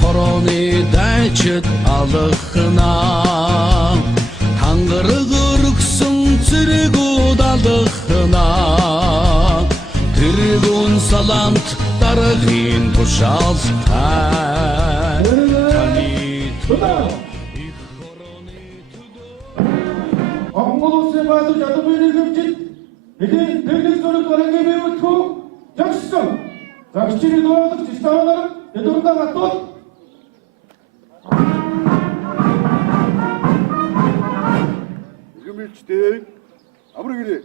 хороны дайчыт алыхына таңгыры кырыксын циргу далыхына тиргун саламт тарыхин тушалта Монголсын баатар Жадамбайны хэмжиж эдийн техник зорилт барангийн бэвэрт хүү жагсан. Загчны дуудаг системаар эдүрдээ гатууд Гэмэлчтэй амраг ирээ.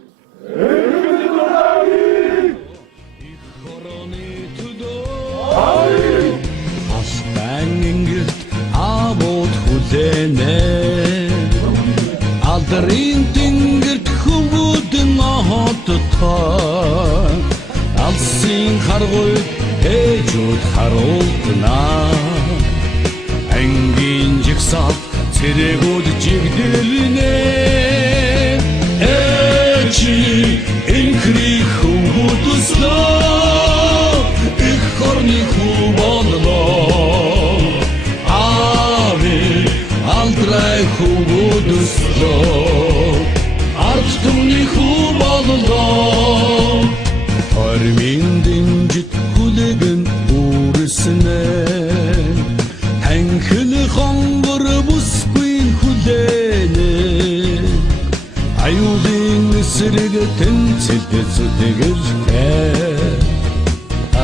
Астангингэрт авууд хүлэнэ Алдрын тэнгэрт хөвгүүдэн хоттой Алсын харгуйд ээжүүд харуултна Ангийн жигсаал цэрэгүүд жигдэлнэ Ээжи инкри хөвгүүд өснөө Их хорны хүү боллоо Ави алдрай хөвгүүд өснөө Ард түмний хүү боллоо Тормин дэмжит хүлэгэн үрснэ Танхил хонгор бүсгүй хүлэнэ Аюудын эсрэг тэнцэд зүтгэлтэй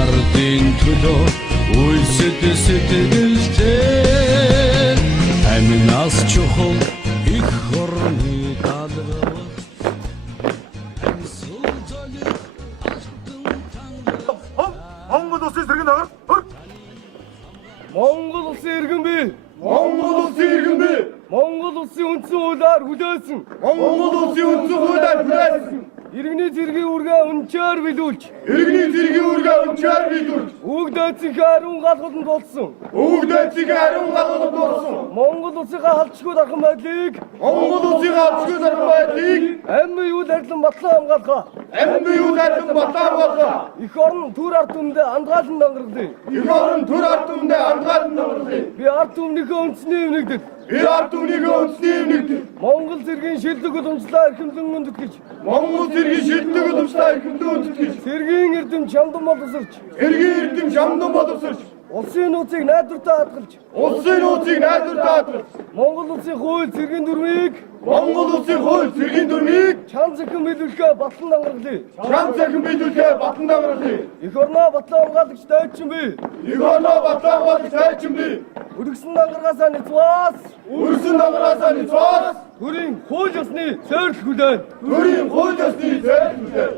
Ардын төлөө үлсэд сэтгэлтэй Аминаас чухал их хорны даалгавар Монгол улсын сэргэн агарт. Монгол улсын иргэн бий. Монгол улсын иргэн бий. Монгол улсын үндсэн хуулиар хүлээсэн. Монгол улсын үндсэн хуулиар хүлээсэн. Иргэний цэргийн үргээ үнчээр биелүүлж. Иргэний цэргийн үргээ үнчээр биелүүлж. Үгдээцийн хариун галгалд болсон. Үгдээцийн хариун галгалд болсон. Монгол улсынхаа халдшгүй дархан байдлыг. Монгол улсын халдшгүй дархан байдлыг Амин юу дарлан батлан хамгаалах. амин юу дарлан батлан хамгаалах. Их орон түр ард түмэндээ андгаалан дангаргалыг. Их орон түр ард түмэндээ андгаалан дангаргалыг. Би ард түмнийхээ үндэсний үнэгдэд. Би ард түмнийхээ үндэсний үнэгдэд. Монгол цэргийн шилдэг уламжлалаа эрхэмлэн үндэтгэж. Монгол цэргийн шилдэг уламжлалаа эрхэмлэн үндэтгэж. Цэргийн эрдэм чамдан боловсрч. Цэргийн эрдэм чамдан боловсрч. Улсын нууцыг найдвартай хадгалж. Улсын нууцыг найдвартай хадгалж. Монгол улсын хууль цэргийн дүрмийг. Монгол улсын хууль цэргийн дүрмийг Чан захин биелүүлэхээ батлан дангаргалыг. чам захин биелүүлэхээ батлан дангаруулъя. Их орноо батлан хамгаалагч дайчин бий. Их орноо батлан хамгаалагч дайчин бий. Үргэсэн дангаргаасаа нэцваас. Үрсэн дангараасаа нэцваас Төрийн хууль ёсны зөөрл хүлээн. төрийн хууль ёсны зайлшгүй.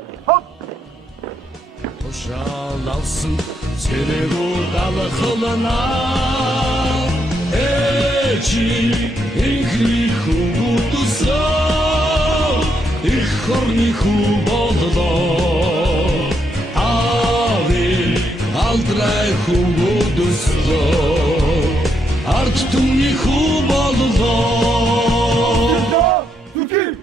Тушаал алсын цэрэгүүд алхална Ээжи инхри хөвгүүд өснөө Их хорны хүү боллоо Ави алдрай хөвгүүд өснөө Ард түмний хүү боллоо Зүтгэл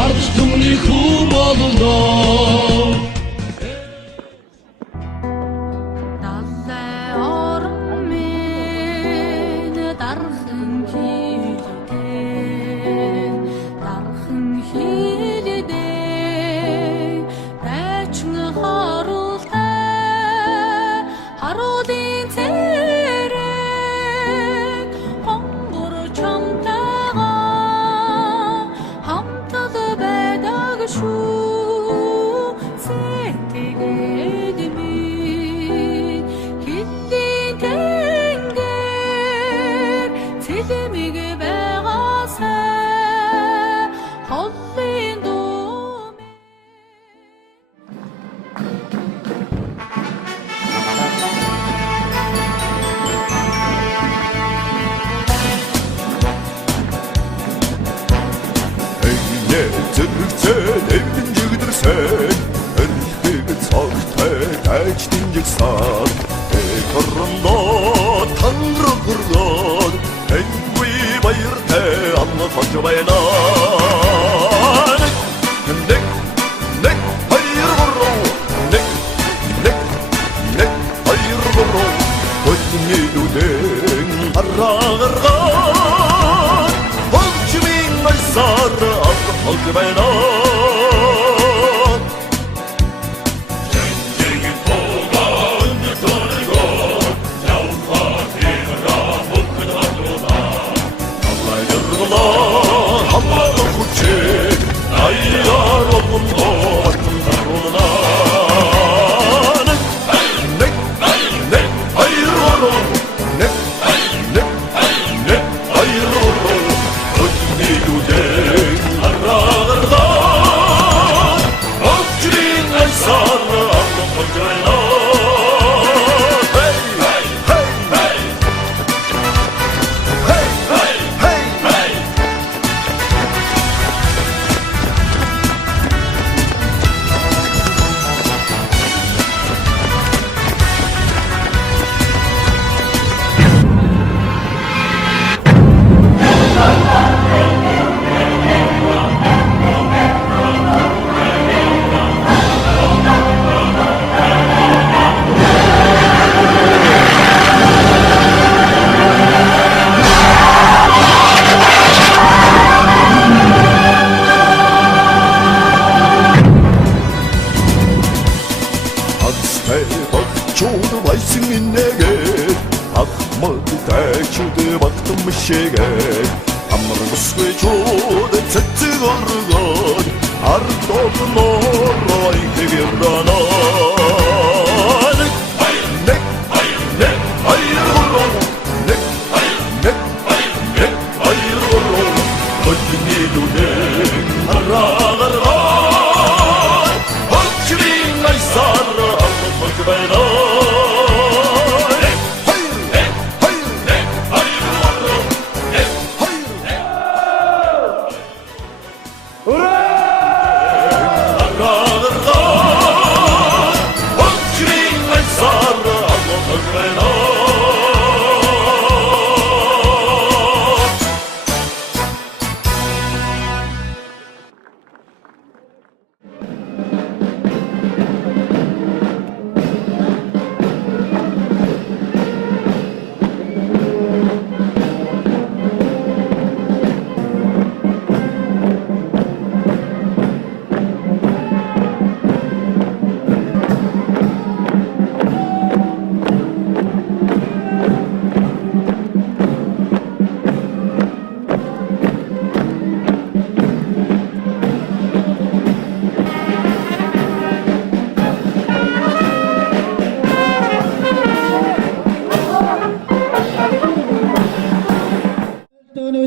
Ард түмний хүү боллоо Далай орон минь дархан хилдэй Тайчин харуултай харуулын цэрэг 'Монгол димиг байгаасай холлын дуу Эйне зэрэгцэн эвдэн жигдэрсэн Энхэг цагтай тайчдын жигсaan Экорндоо танрагургоод Энгүй баяртай амна фонж байна Нэг баяр бороо Нэг баяр бороо Хөдний дүдэн хараагаргаад Хогчмин майсаар амна фонж байна Чуд байсан минэгээ Ахмад тайчуд багтам шигээ Амар мөсгүй чуд цэцэг оргоод Ардод норой хэгэрдана Нэг хайр бороо Нэг хайр бороо Хөдний дүдэн хараагаргаад Хогчмин майсаар амна фонж байна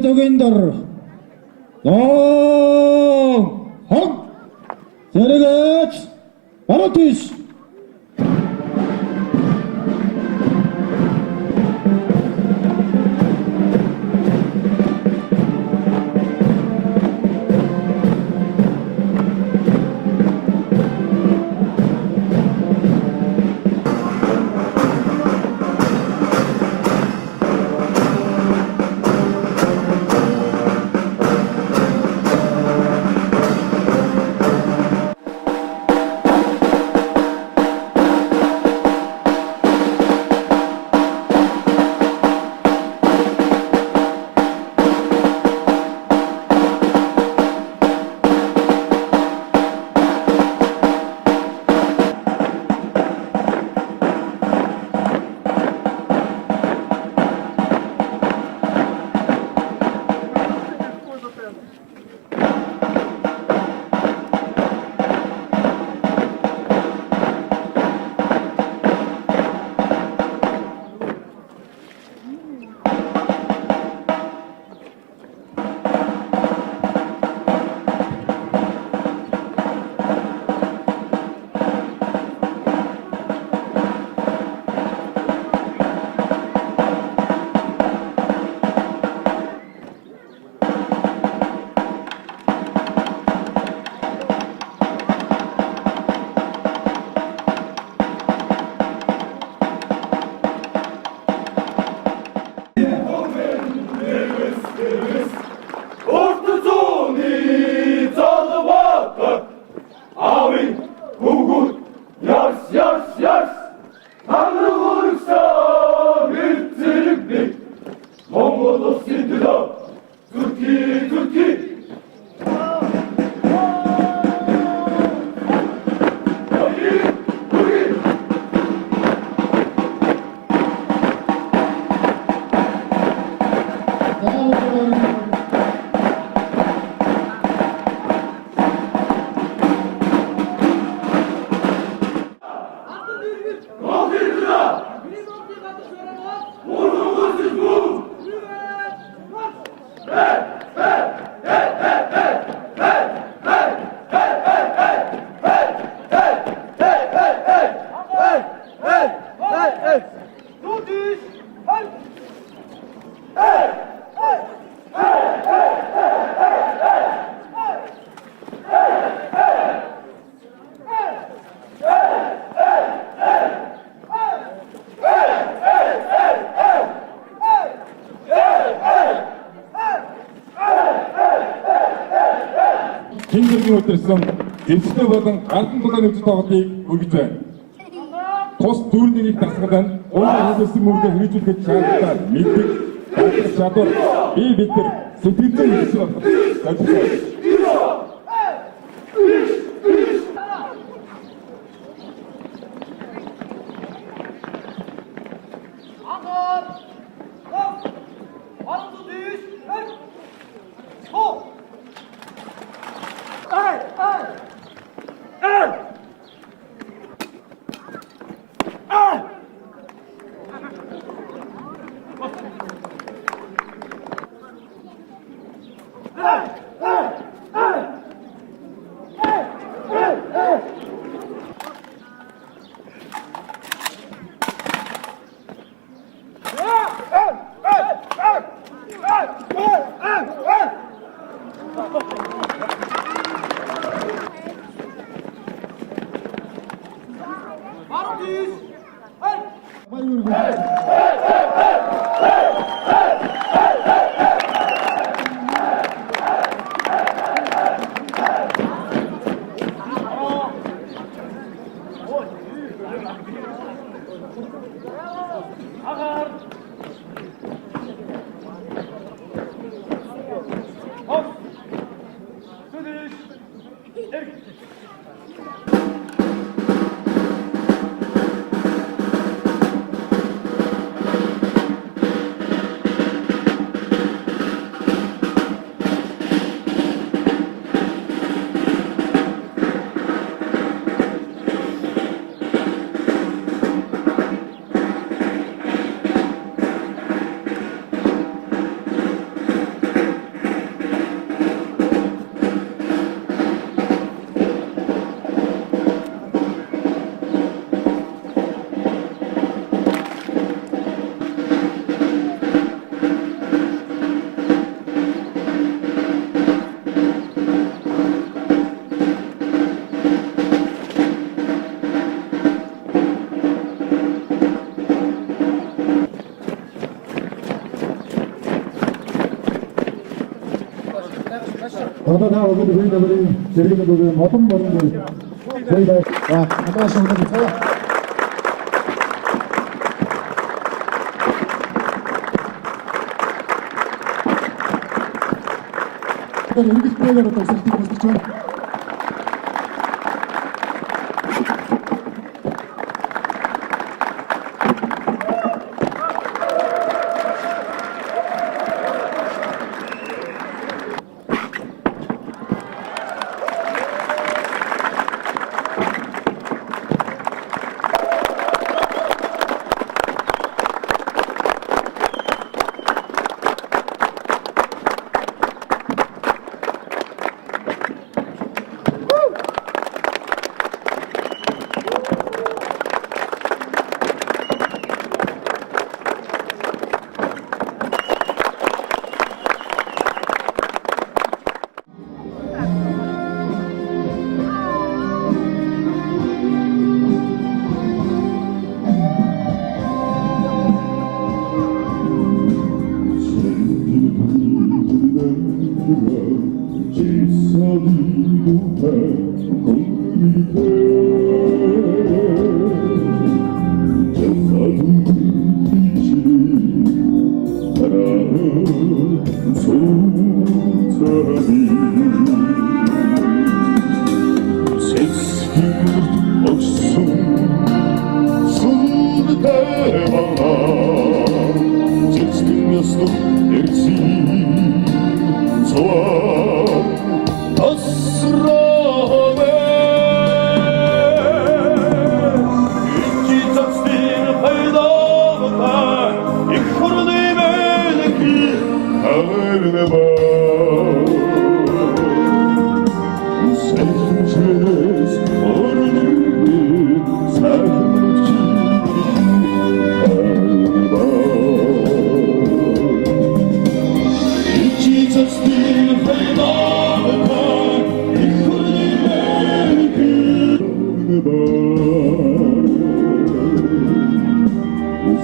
Төгендер хог зэрэгч баротис хэн зэргийн өдөрсөн дэвсгэр болон галдан дулаан нөхцөл тоглолтыг үргэж байна. Тус дүүрний нэг дасгалан уулын хэлсэн мөрөдө хэрэгжүүлэхэд шаардлагатай мэддэг чадвар бие бидэд сэтгэлзэн хэлсэн байна. Одоо та бүгд өөрийн зэрэг нэг модон болон зөй бай. Одоо шууд цаа. Тэр ингэж плеер төгсөлтийг хүсэж байна.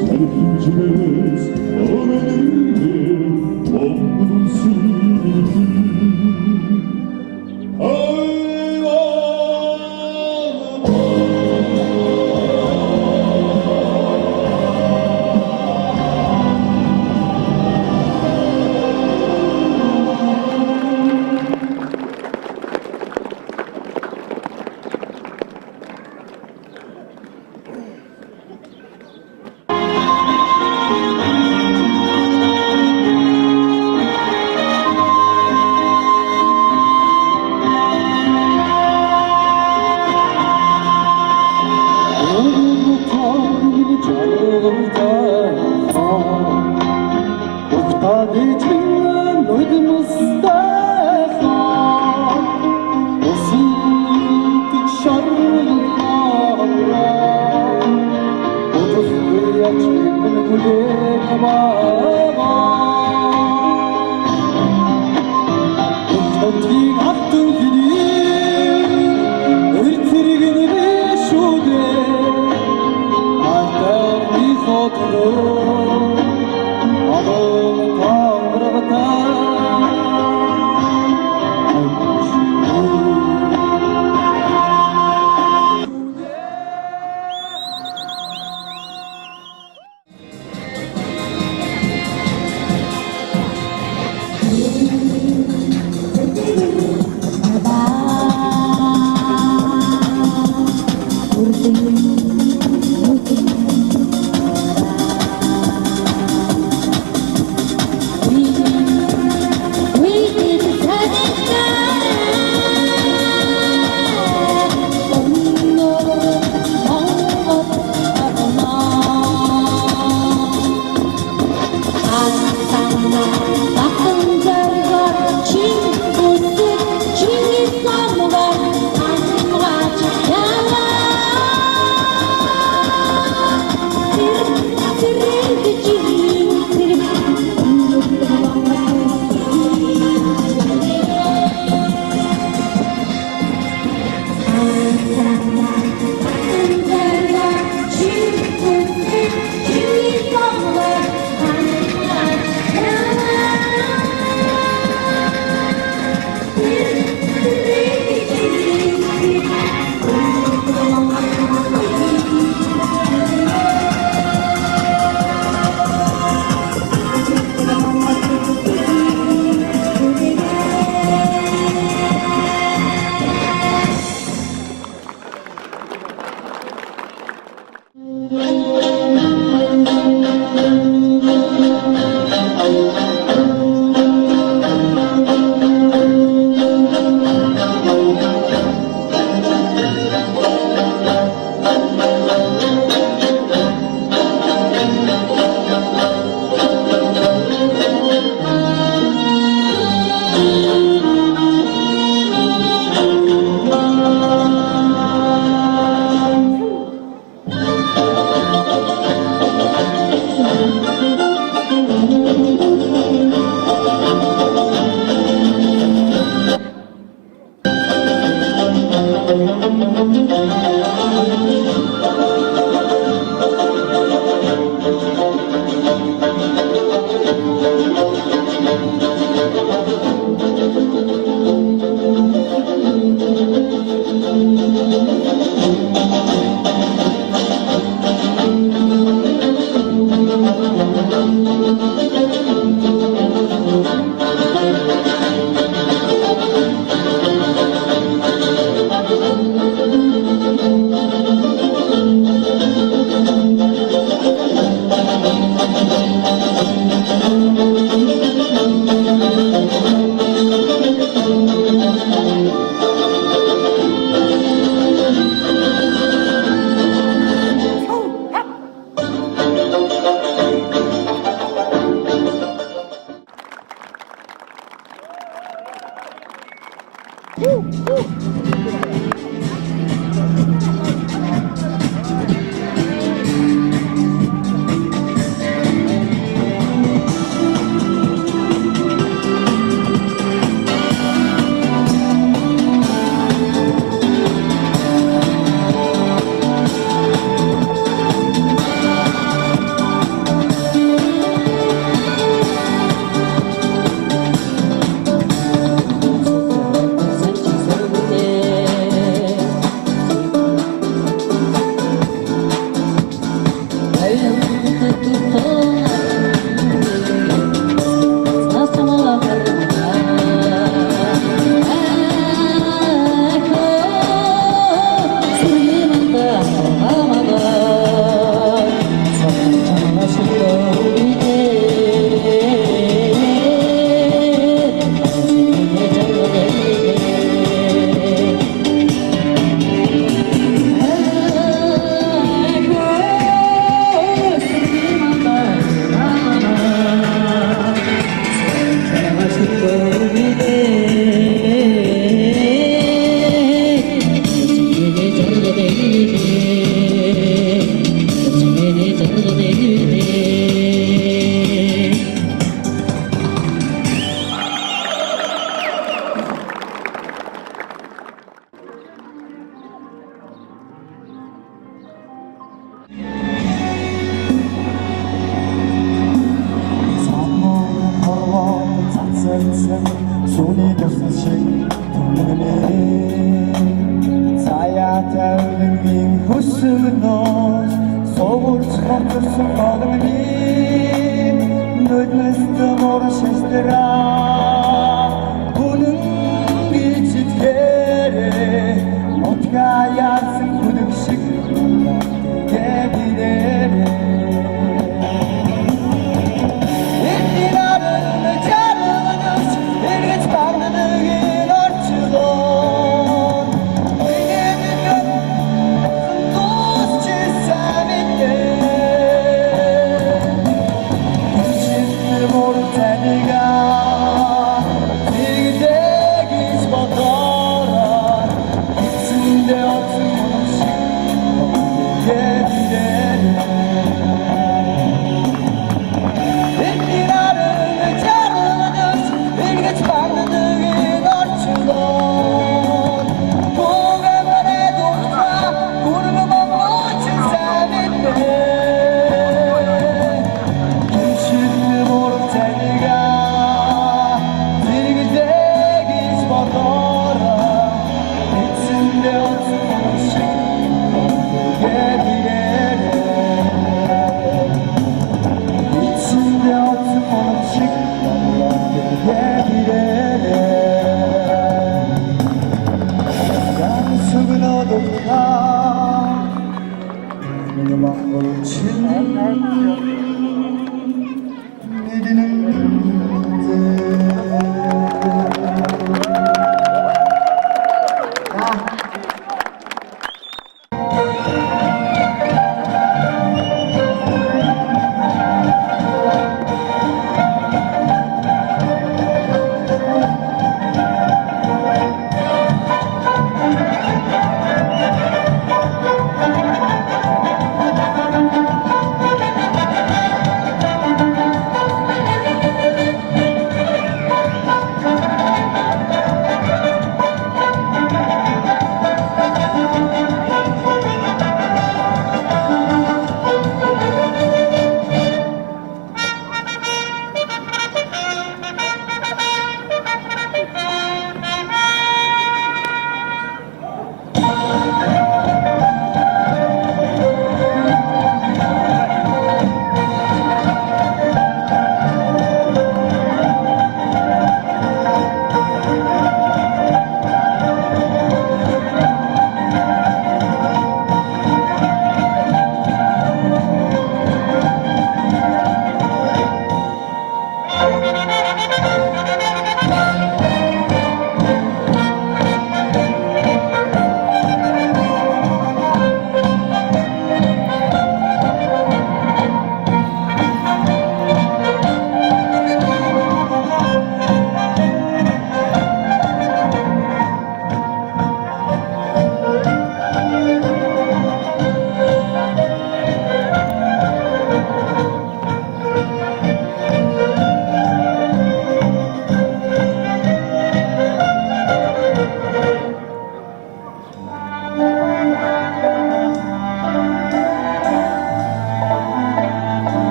Sen kimsiniz? Öğrenin, Tadicinin uydumuzda Usultuk şarlılara Otuq yaçmin kulene baba Utmantin attın gidir Irtirgin beşude Artar bir hotunu ертөнцийн сүний төсөл шиг түнэний цаяа тавилангийн хөсөлнөөс суугч хатсан болгоны нүднэстэ мор шэстэра бүнэн гэж итгэрэ утга яасан хүлэг шиг дэдэрэ Tanika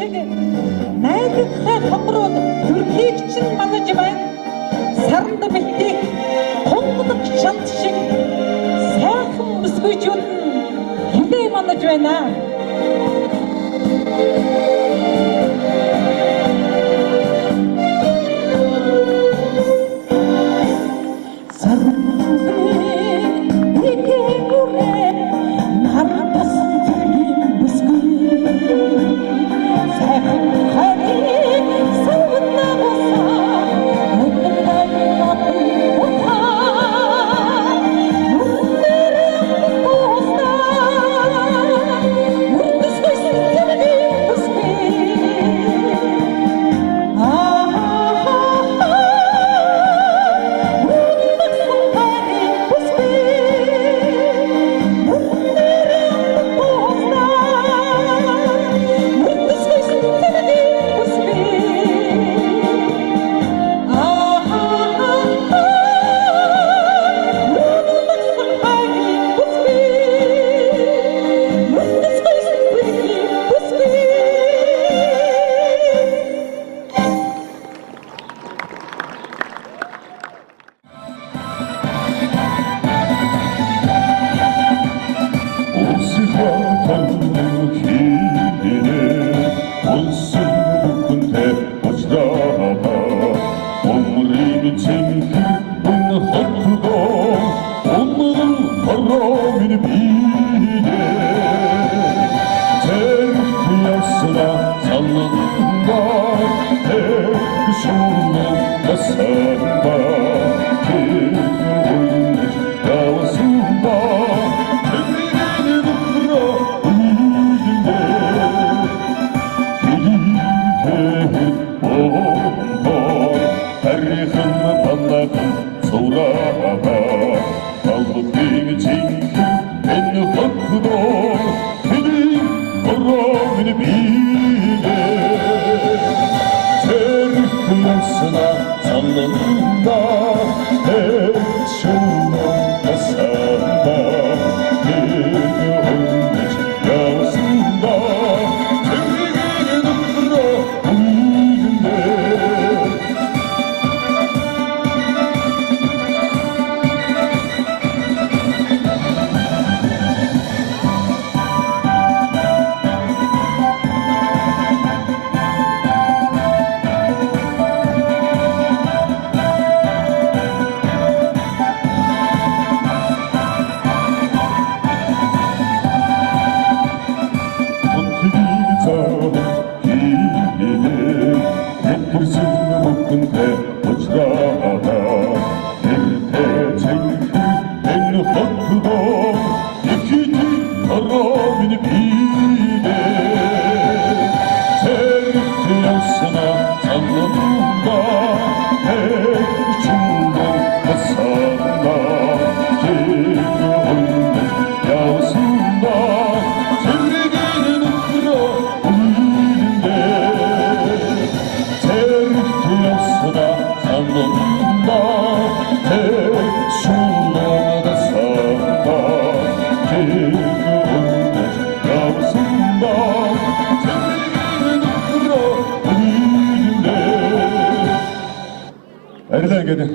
шиг найдахтай томроод зүрхийг чинь манаж байна. Саранд бэлтэх тунгалаг шат шиг сайхан бүсгүйчүүд хилээ манаж байна.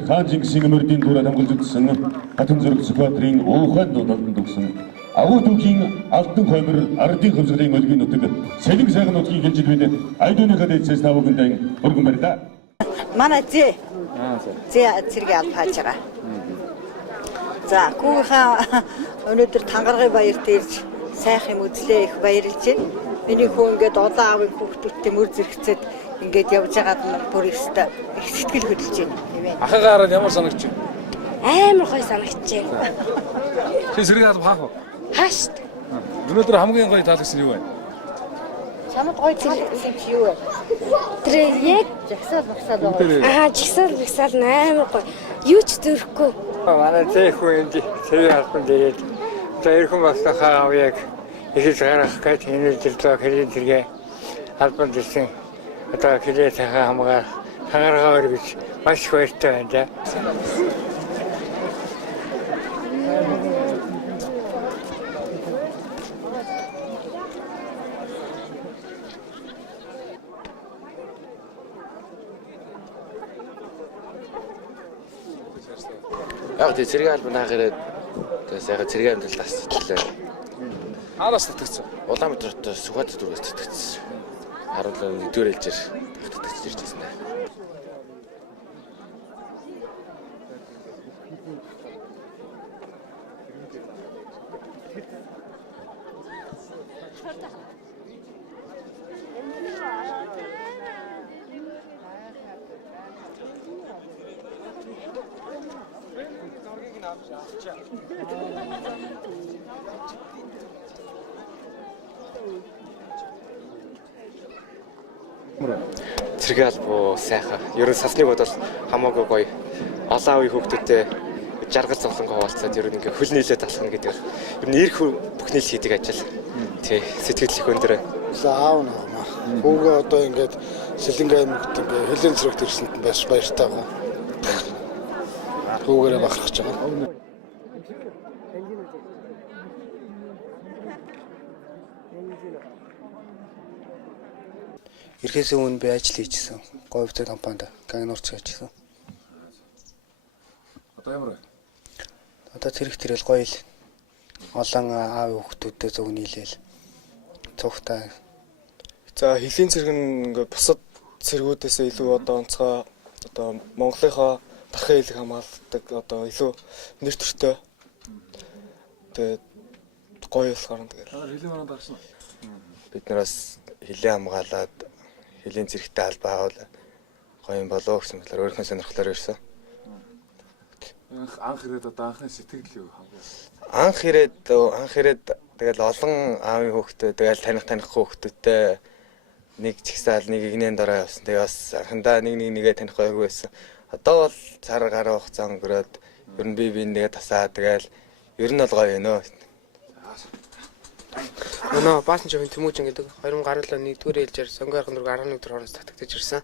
Хаан Чингисийн мөрдийн дураар хамгаалж үзсэн хатан зүрх Сүхбаатарын Уухайн дуудалд төгсөн агуу түүхийн алтан хоймор ардын хөмсгөлийн өлгийн нутаг Сэлэнг сайхан нутгийн хэлжил бид айдууныхаа дэцээс тавгандаа өргөн барьлаа. Манай зээ зэрэг албааж байгаа. За хүүхэн өнөөдөр Тангаргийн баяр дээрж сайхан үзлээ их баярлж байна. Миний хүү ингээд олон аавын хүүхдүүдтэй мөр зэрэгцээд ингээд явж байгаад бүр их сэтгэл хөдлөж байна. Ахагаар ямар санагч? Амар гоё санагч. Чи зэрэг алба хаах уу? Хаашт. Өнөөдөр хамгийн гоё таалагдсан юу вэ? Чамд гоё зүйл юу вэ? Тэр яг жагсаал багсаал. Аа, жагсаал багсаал амар гоё. Юу ч зөрөхгүй. Манай зээх үенд тэр албан дээрээ тэрхэн баснахаа яг их зэрэг гэж энэ зэрэг хэрэг тэргээ албан дээрсэн. Одоо хэлээ цахаа хамгаалгаа өргөж маш баяртай байна. Яг тий цэргийн албан хаагаараа сайхан цэргийн амьдрал тасчлаа. Хаанаас татгцсан? Улаанбаатар Сүхбаатар дүүргээс татгцсан. 17-р ээлжээр татгцж ирж байсан. Цэргийн албаа сайхан. Ер нь сасныг бодвол хамаагүй гоё. Олон үе хүүхдүүдтэй жаргал зовлон хаваалцаад ер нь ингээ хөл нийлээд алхна гэдэг. Ер нь ирэх бүхний л хийдэг ажил. Тий, сэтгэл их өндөр. аав намаа. Хүүгээ одоо ингээд Сэлэнгэ аймагт ингээ хилийн зэрэгт ирсэнд бас баяртай байгаа. Хүүгээрээ бахархаж байгаа. Ирэхээс өмнө би ажил хийжсэн. Говь бүтээл компанид гангнуурч ажилласан. Одоо ямар вэ? Одоо зэрэг тэрэл гоё л олон аав хүүхдүүдтэй зөв нийлээл цугтай. За хилийн цэрэг нь ингээ бусад цэргүүдээс илүү одоо онцгой одоо Монголынхоо дархан хэлийг хамгаалдаг одоо илүү нэр төртэй. Тэгээд гоё болохоор тэгээд Хилийн маань дарсан. Бид нараас хилийн хамгаалаад хилийн зэрэгтэй албаа авал гоё юм болоо гэсэн мэтлэр өөрийнхөө сонирхлоор ирсэн. Анх ирээд одоо анхны сэтгэл юу хамгийн? Анх ирээд тэгэл олон аавын хүүхдээ тэгэл таних хүүхдүүдтэй нэг чигсаал нэг игнэн дараа явсан. Тэгээ бас анхандаа нэгээ таних байгаагүй байсан. Одоо бол цар гараа хугацаа өнгөрөөд ер нь би нэгээ тасаа тэгэл ер нь бол гоё өнөө. Өнөө баасан жоохон Тэмүүжин гэдэг 2017 1-р ээлжээр Сонгойрхон дүүрэг 11 дэх хороос татагдаж ирсэн.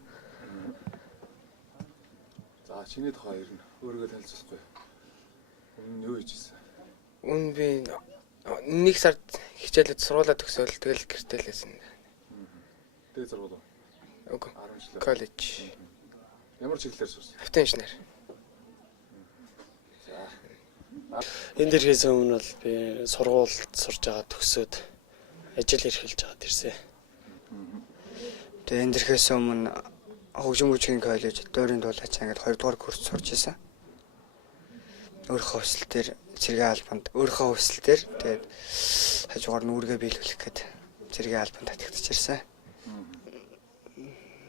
За чиний тухай ер нь өөрийгөө танилцуулахгүй. Өмнө нь юу хийжсэн? Үн би нэг сард хичээлээд сургуулаа төгсөөл тэгэл гэртээлсэн. Дээд сургууль уу? Үгүй. 10 жил. Коллеж. Ямар чиглэлээр сурсан? Автоинженер. Энд ирэхээс өмнө бол би сургуульд сурж байгаа төгсөөд ажил эрхэлж байгаад ирсэн. Тэгээ энд ирэхээс өмнө Хөгжим бүжгийн коллеж Дөрийн дуулаач ангид 2 дугаар курс сурж байсан. Өөрийнхөө хүсэлтээр цэргийн албанд тэгээд хажуугаар нүүргээ биелүүлэх гээд цэргийн албанд татагдаж ирсэн.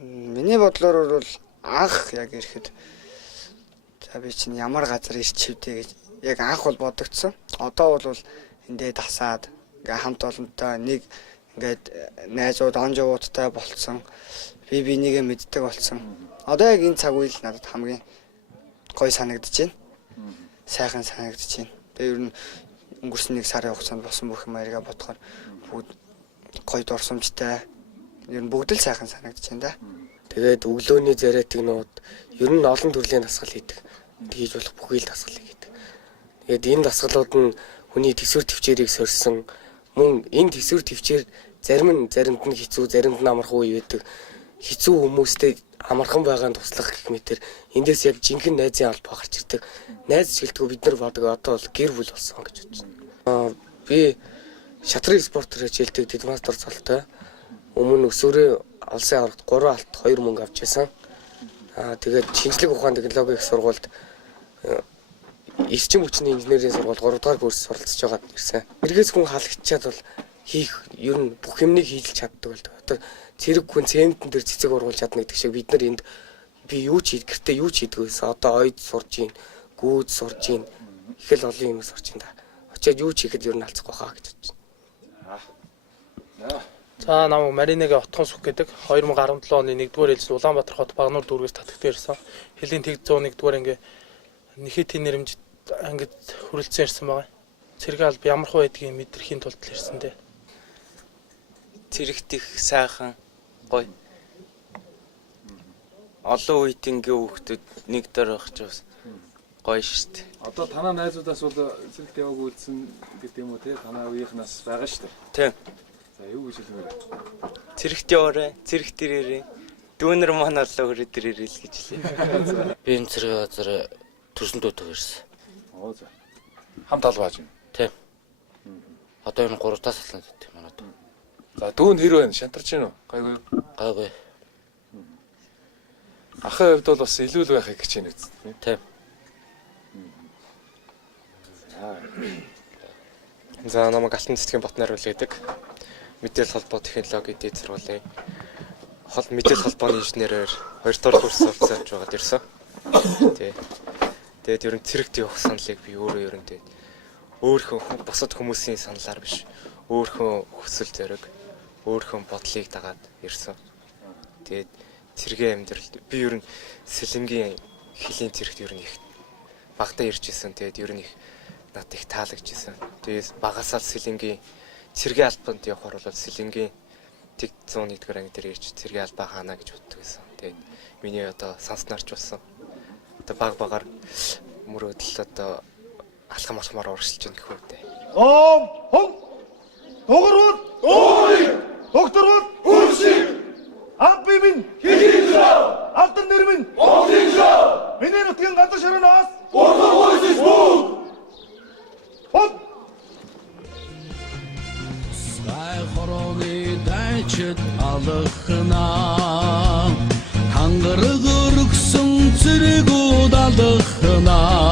Миний бодлоор бол анх яг ирэхэд за би чинь ямар газар ирч чивдээ гэж яг анх бол бодогдсон. Одоо бол эндээ тасаад ингээ хамт олонтой нэг ингээд найзууд онжоодтай болцсон. Би нэгээ мэддэг болсон. Одоо яг энэ цаг үйл надад хамгийн гоё санагдаж байна. Сайхан санагдаж байна. Тэгээ ер нь өнгөрсөн 1 сарын хугацаанд босон бүх юм яриага бодохоор бүгд гоё дурсамжтай. Ер нь бүгд л сайхан санагдаж байна да. Тэгээд өглөөний зарайтыг нууд ер нь олон төрлийн дасгал хийдэг. Тэгж болох бүхий л дасгалыг хийдэг. Тэгээд энэ дасгалууд нь хүний төсвөр төвчээрийг сорьсон. Мөн энэ төсвөр төвчээр заримд нь хэцүү, заримд нь амархан үе байдаг. Хэцүү хүмүүстэй амархан байгаанд туслах гэх мэтэр эндээс яг жинхэнэ найзын албаа гарч ирдэг. Найз жилтгөө бид нар бодог одоо бол гэр бүл болсон гэж бодож байна. Би шатрын спортоор хичээлдэг Дидмастер цолтой. Өмнө өсвөрөө олсын аврагт 3 алт 2 мөнгө авч байсан. Тэгээд шинжлэх ухаан технологийн их сургуульд эрчим хүчний инженерийн сургууль 3 дугаар курс суралцж байгаад ирсэн. Эргээс хүн халагчаад бол хийх ер нь бүх юмыг хийж чаддаг болдог. Одоо цэрэг хүн цементэн дээр цэцэг ургуулж чадна гэдэг шиг бид нар энд би юу ч гэртээ юу ч хийдэг байсан. Одоо ойд сурж гин, гүйд сурж гин, их л олон юм сурж гин да. Очоод юу ч хийхэд ер нь алцахгүй хаа гэж бодож байна. За намайг Маринагийн Отхон сүх гэдэг 2017 оны 1-р ээлжид Улаанбаатар хот Багнуур дүүргээс татагдсан ирсэн. Хэлийн Тэг 101-р анги нэхэтийн нэрмж ангид хүрэлцэн ирсэн байгаа. Цэргийн алба ямар хөө байдгийг мэдрэхийн тулд л ирсэн дээ. Цэрэгт их сайхан гоё. Олон үед ингээ хүүхдүүд нэг дор байх ч бас гоё шүү дээ. Одоо танаа найзуудаас бол цэрэгт яваагүй үлдсэн гэдэг юм уу те? Танаа үеийнхнаас байгаа шүү дээ. Тийм. За юу гэж хэлмээр вэ? Цэрэгт яваарай, цэрэгт ирээрэй. Дүүнер маань олоо хүрээд ирээрэй л гэж хэлээ. Би энэ цэрэг газар төрсөн дутаг ирсэн. Оо за. Хамт албааж байна. Тийм. Одоо энэ 3-аас сална гэдэг манайд. За дүүнд хэр байна? Шантарч байна уу? Гайгүй. Гайгүй. Ахын хувьд бол бас илүү л байхыг хичээнэ үст. Тийм. За намайг Алтан цэцгийн Ботнаар үл гэдэг. Мэдээлэл холбоо технологи дээд сургуулийн мэдээлэл холбооны инженерээр 2 дугаар курс суралцаж байгаад ирсэн. Тэгээд ер нь цэрэгт явах саналыг би өөрөө ер нь өөрийнхөө бусад хүмүүсийн саналаар биш өөрийнхөө хүсэл зориг, өөрийнхөө бодлыг дагаад ирсэн. Тэгээд цэргийн амьдралд би ер нь сэлэнгийн хөлийн цэрэгт ер нь их багтаа ирж исэн. Тэгээд ер нь их надад их таалагдчихсэн. Тэгээд багасаа сэлэнгийн цэргийн албанд явахаар бол сэлэнгийн 101-р анги дээр ирж цэргийн албаа хаана гэж боддог гэсэн. Тэгээд миний одоо санснаарч болсон. Одоо багаар мөрөөдөл одоо алхамаар урагшилж байна гэхүү дээ. Ом хон тогорвол ой докторвол үршиг ампимин хилээ алтан нэрмин оглинжаа миний нутгийн гадар шаранаас бурхан хойсож бүгд хон Сай хорооны дайчид алхнаа тангараг өргсөн цэрэгүүд алхнаа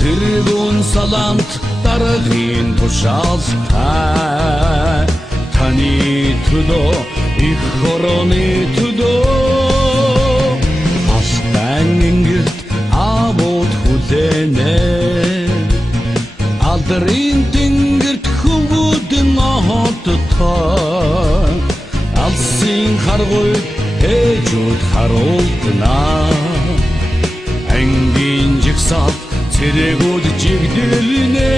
тэргүүн саламт дараагийн тушаалтай таны төлөө их хорооны төлөө алтай ингэрт авууд хүлэнэ алдрын тэнгэрт хөвгүүдэн хоттой алсын харгуй ээжүүд харуултнаа ангийн жигсаал цэрэгүүд жигдэлнэ